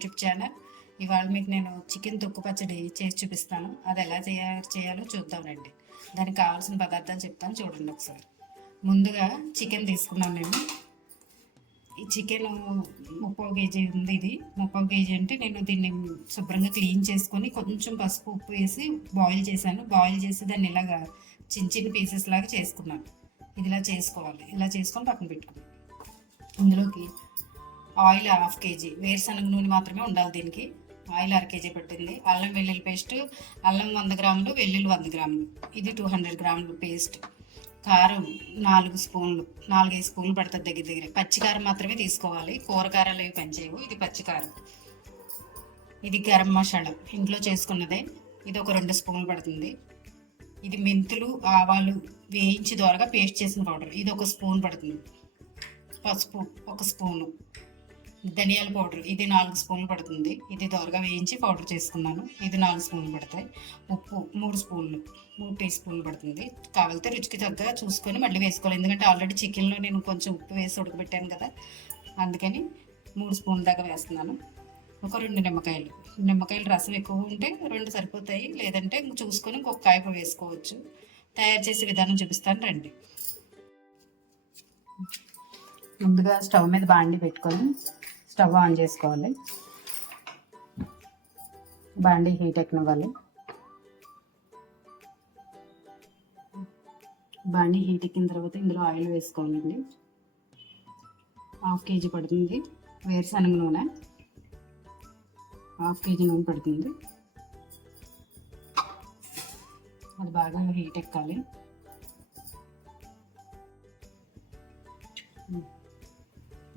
YouTube channel. ఇవాళ మీకు నేను చికెన్ తొక్కు పచ్చడి చేసి చూపిస్తాను. అది ఎలా చేయాలో చూద్దాం రండి. దానికి కావాల్సిన పదార్థాలు చెప్తాను చూడండి ఒకసారి. ముందుగా చికెన్ తీసుకున్నాను నేను. ఈ చికెన్ ముప్పై కేజీ ఉంది ఇది. ముప్పై కేజీ అంటే నేను దీన్ని శుభ్రంగా క్లీన్ చేసుకొని కొంచెం పసుపు ఉప్పు వేసి బాయిల్ చేశాను. బాయిల్ చేసి దాన్ని ఇలాగా చిన్న చిన్న పీసెస్ లాగా చేసుకున్నాను. ఇది ఇలా చేసుకోవాలి. ఇలా చేసుకొని పక్కన పెట్టుకున్నాను ఇందులోకి ఆయిల్ హాఫ్ కేజీ వేరుశనగ నూనె మాత్రమే ఉండాలి దీనికి. ఆయిల్ అర కేజీ పట్టింది. అల్లం వెల్లుల్లి పేస్ట్ అల్లం వంద గ్రాములు వెల్లుల్లి వంద గ్రాములు. ఇది టూ హండ్రెడ్ గ్రాములు పేస్ట్. కారం నాలుగు స్పూన్లు నాలుగైదు స్పూన్లు పడుతుంది దగ్గర దగ్గర. పచ్చికారం మాత్రమే తీసుకోవాలి. కూర ఏవి పనిచేయవు. ఇది పచ్చికారం. ఇది గరం మసాలా. ఇంట్లో చేసుకున్నదే. ఇది ఒక రెండు స్పూన్లు పడుతుంది. ఇది మెంతులు ఆవాలు వేయించి దోరగా పేస్ట్ చేసిన పౌడర్. ఇది ఒక స్పూన్ పడుతుంది. పసుపు ఒక స్పూను. ధనియాల పౌడర్ ఇది నాలుగు స్పూన్లు పడుతుంది. ఇది దోరగా వేయించి పౌడర్ చేసుకున్నాను. ఇది నాలుగు స్పూన్లు పడతాయి. ఉప్పు మూడు స్పూన్లు మూడు టీ స్పూన్లు పడుతుంది. కావాలితే రుచికి తగ్గ చూసుకొని మళ్ళీ వేసుకోవాలి. ఎందుకంటే ఆల్రెడీ చికెన్లో నేను కొంచెం ఉప్పు వేసి ఉడకబెట్టాను కదా. అందుకని మూడు స్పూన్ల దాకా వేస్తున్నాను. ఒక రెండు నిమ్మకాయలు. నిమ్మకాయలు రసం ఎక్కువ ఉంటే రెండు సరిపోతాయి. లేదంటే చూసుకొని ఇంకొక కాయ వేసుకోవచ్చు. తయారు చేసే విధానం చూపిస్తాను రండి. ముందుగా స్టవ్ మీద బాండి పెట్టుకొని స్టవ్ ఆన్ చేసుకోవాలి. బాండి హీట్ ఎక్కనివ్వాలి. బాండి హీట్ ఎక్కిన తర్వాత ఇందులో ఆయిల్ వేసుకోవాలండి. హాఫ్ కేజీ పడుతుంది. వేరుశనగ నూనె. హాఫ్ కేజీ నూనె పడుతుంది. అది బాగా హీట్ ఎక్కాలి.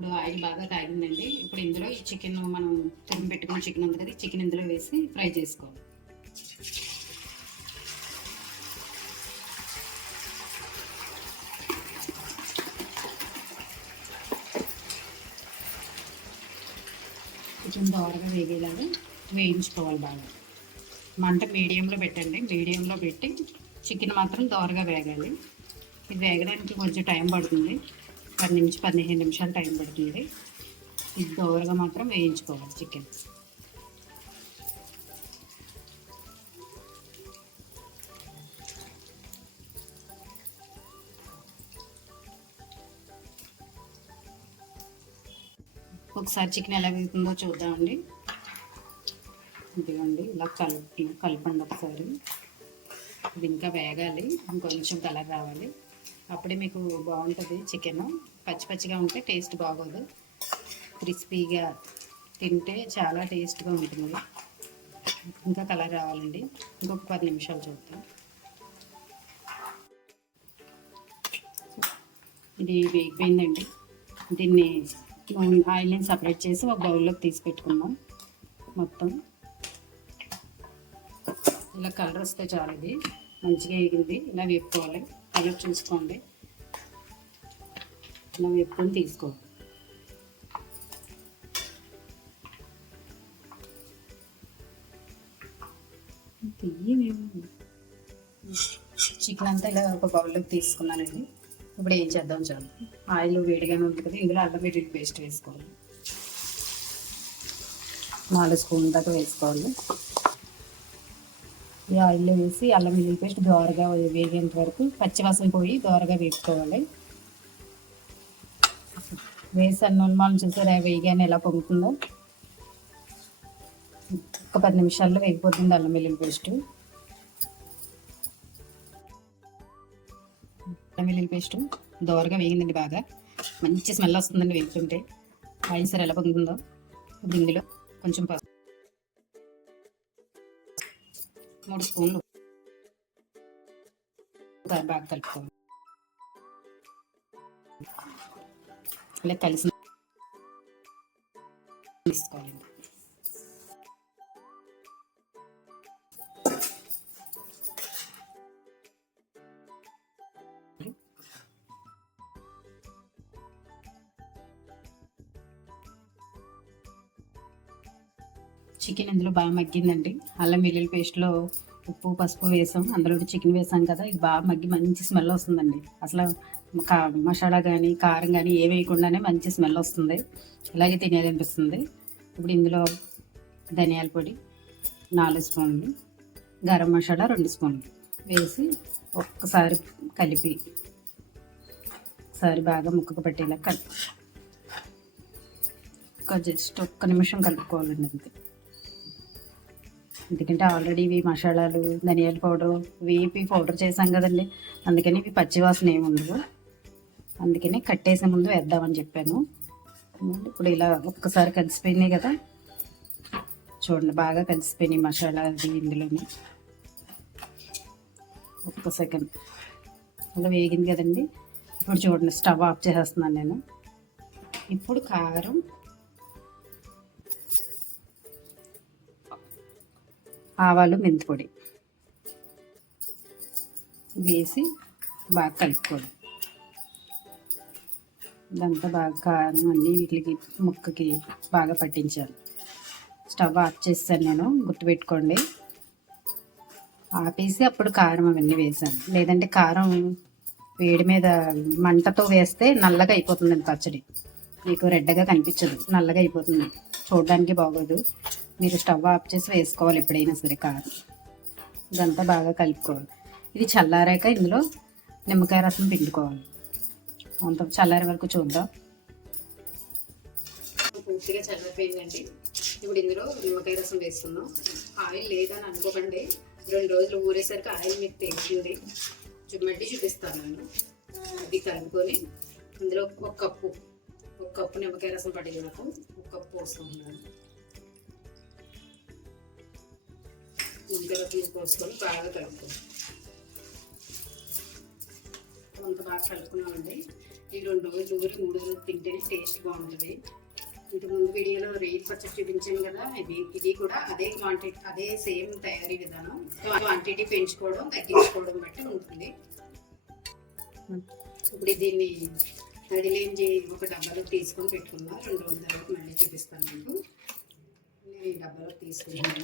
ఇప్పుడు ఆయిల్ బాగా తాగిందండి ఇప్పుడు ఇందులో ఈ చికెన్ మనం తురుము పెట్టుకున్న చికెన్ ఉంది కదా చికెన్ ఇందులో వేసి ఫ్రై చేసుకోవాలి. కొంచెం దోరగా వేగేలాగా వేయించుకోవాలి బాగా. మంట మీడియంలో పెట్టండి. మీడియంలో పెట్టి చికెన్ మాత్రం దోరగా వేగాలి. ఇది వేగడానికి కొంచెం టైం పడుతుంది. పది నిమిషం పదిహేను నిమిషాలు టైం పడుతుంది. ఇది దోరగా మాత్రం వేయించుకోవాలి చికెన్. ఒకసారి చికెన్ ఎలా వేగుతుందో చూద్దామండి. ఇదిగోండి ఇలా కలిపి కలపండి ఒకసారి. ఇది ఇంకా వేగాలి ఇంకొంచెం కలర్ రావాలి. అప్పుడే మీకు బాగుంటుంది చికెన్. పచ్చి పచ్చిగా ఉంటే టేస్ట్ బాగోదు. క్రిస్పీగా తింటే చాలా టేస్ట్గా ఉంటుంది. ఇంకా కలర్ రావాలండి. ఇంకొక పది నిమిషాలు చూద్దాం. ఇది వేగిపోయిందండి. దీన్ని ఆయిల్ని సపరేట్ చేసి ఒక బౌల్లోకి తీసి పెట్టుకుందాం మొత్తం. ఇలా కలర్ వస్తే చాలు ఇది. మంచిగా వేగింది. ఇలా వేపుకోవాలి. అలా చూసుకోండి ఇలా వేపుకొని తీసుకో చికెన్ అంతా ఇలా ఒక బౌల్లోకి తీసుకున్నానండి. ఇప్పుడు ఏం చేద్దాం చాలు ఆయిల్ వేడిగానే ఉంటుంది కదా ఇందులో అల్లం వెల్లుల్లి పేస్ట్ వేసుకోవాలి. నాలుగు స్పూన్ దాకా వేసుకోవాలి. ఈ ఆయిల్లో వేసి అల్లం వెల్లుల్లి పేస్ట్ దోరగా వేగేంత వరకు పచ్చివాసన పోయి దోరగా వేపుకోవాలి. వేసి అన్న మనం చూసారా వేగానే ఎలా పొంగుతుందో. ఒక పది నిమిషాల్లో వేగిపోతుంది అల్లం వెల్లుల్లి పేస్ట్. అల్లం వెల్లుల్లి పేస్ట్ దోరగా వేగిందండి బాగా. మంచి స్మెల్ వస్తుందండి వేగుతుంటే. ఆయిల్ సరే ఎలా పొంగుతుందో. ఇందులో కొంచెం పసుపు మూడు స్పూన్లు. బాగా కలుపుకోవాలి. ఇలా కలిసి తీసుకోవాలండి చికెన్ ఇందులో బాగా మగ్గిందండి. అల్లం వెల్లుల్లి పేస్ట్లో ఉప్పు పసుపు వేసాం. అందులో చికెన్ వేసాం కదా. ఇది బాగా మగ్గి మంచి స్మెల్ వస్తుందండి. అసలు కా మసాలా కానీ కారం కానీ ఏ వేయకుండానే మంచి స్మెల్ వస్తుంది. ఇలాగే తినేదనిపిస్తుంది ఇప్పుడు ఇందులో ధనియాల పొడి నాలుగు స్పూన్లు గరం మసాలా రెండు స్పూన్లు వేసి ఒక్కసారి కలిపి ఒకసారి బాగా ముక్కకు పట్టేలా కలిపి ఒక జస్ట్ ఒక్క నిమిషం కలుపుకోవాలండి అంతే. ఎందుకంటే ఆల్రెడీ ఇవి మసాలాలు ధనియాల పౌడర్ వేపి పౌడర్ చేసాం కదండి. అందుకని ఇవి పచ్చివాసన ఏమి ఉండదు అందుకని కట్టేసే ముందు వేద్దామని చెప్పాను. ఇప్పుడు ఇలా ఒక్కసారి కలిసిపోయినాయి కదా. చూడండి బాగా కలిసిపోయినాయి మసాలా అది ఇందులోని. ఒక్క సెకండ్ అలా వేగింది కదండి. ఇప్పుడు చూడండి స్టవ్ ఆఫ్ చేసేస్తున్నాను నేను. ఇప్పుడు కారం ఆవాలు మెంతిపొడి వేసి బాగా కలుపుకోండి ఇదంతా బాగా కారం అన్నీ వీటికి ముక్కకి బాగా పట్టించాలి. స్టవ్ ఆఫ్ చేస్తాను నేను గుర్తుపెట్టుకోండి. ఆపేసి అప్పుడు కారం అవన్నీ వేసాను. లేదంటే కారం వేడి మీద మంటతో వేస్తే నల్లగా అయిపోతుంది పచ్చడి. మీకు రెడ్గా కనిపించదు నల్లగా అయిపోతుంది. చూడడానికి బాగోదు. మీరు స్టవ్ ఆఫ్ చేసి వేసుకోవాలి ఎప్పుడైనా సరే కారం. ఇదంతా బాగా కలుపుకోవాలి. ఇది చల్లారాక ఇందులో నిమ్మకాయ రసం పిండుకోవాలి. అంత చల్లారే వరకు చూద్దాం. పూర్తిగా చల్లారిపోయిందండి. ఇప్పుడు ఇందులో నిమ్మకాయ రసం వేసుకుందాం. ఆయిల్ లేదని అనుకోకండి. రెండు రోజులు ఊరేసరికి ఆయిల్ మీకు తెలిసింది. మళ్ళీ చూపిస్తాను నేను. అది కలుపుకొని ఇందులో ఒక కప్పు ఒక కప్పు నిమ్మకాయ రసం పడింది ఒక కప్పు పోసుకుంటున్నాను. నిమ్మకాయ రసం పోసుకొని బాగా కలుపుకోండి కొంత బాగా కలుపుకున్నామండి. ఈ రెండు రోజులు ఊరి మూడు రోజులు తింటేనే టేస్ట్ బాగుంటుంది. ఇంతకు ముందు వీడియోలో రేట్ పచ్చడి చూపించాను కదా ఇది ఇది కూడా అదే క్వాంటిటీ అదే సేమ్ తయారీ విధానం. క్వాంటిటీ పెంచుకోవడం తగ్గించుకోవడం బట్టి ఉంటుంది. ఇప్పుడు దీన్ని తడిలేంచి ఒక డబ్బాలో తీసుకొని పెట్టుకుందాం రెండు రోజుల తర్వాత మళ్ళీ చూపిస్తాను మీకు. నేను డబ్బాలో తీసుకున్నాను.